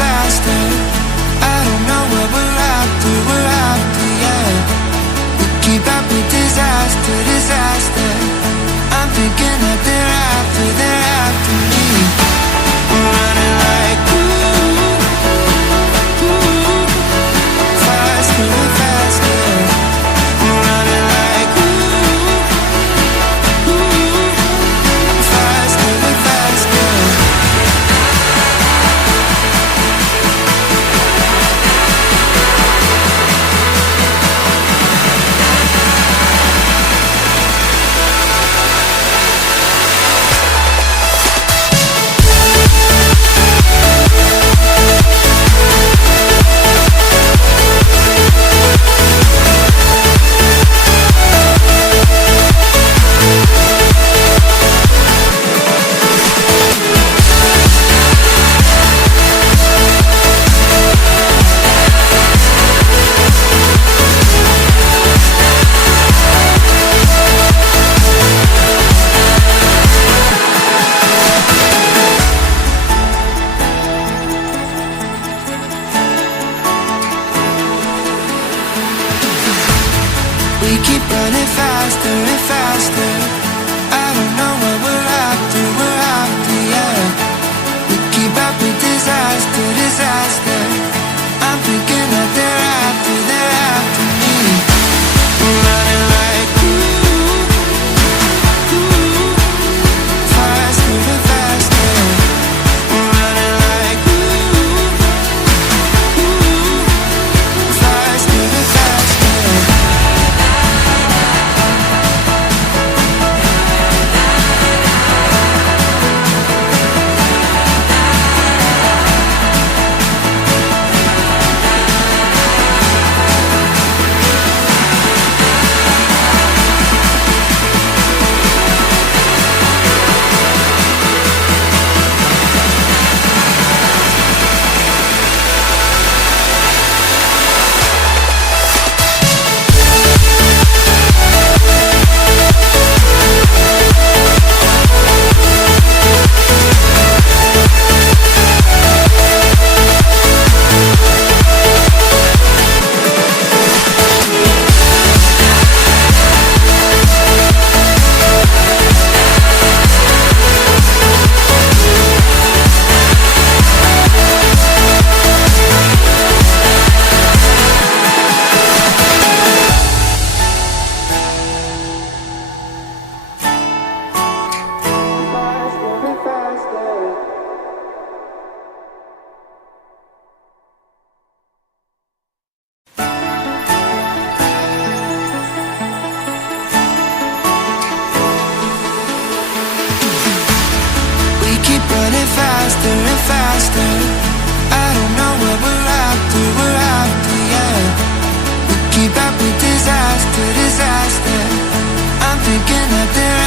faster. I don't know what we're after, yeah. We keep up with disaster, disaster. I'm thinking that they're after me. We're running like faster, faster. We're running like faster, faster. We keep running faster and faster. I don't know what we're after, yeah. We keep up with disaster, disaster. I'm thinking that they're after me. We're running like faster and faster. We're running like faster and faster. Keep running faster and faster. I don't know what we're after, yeah. We keep up with disaster, disaster. I'm thinking that they're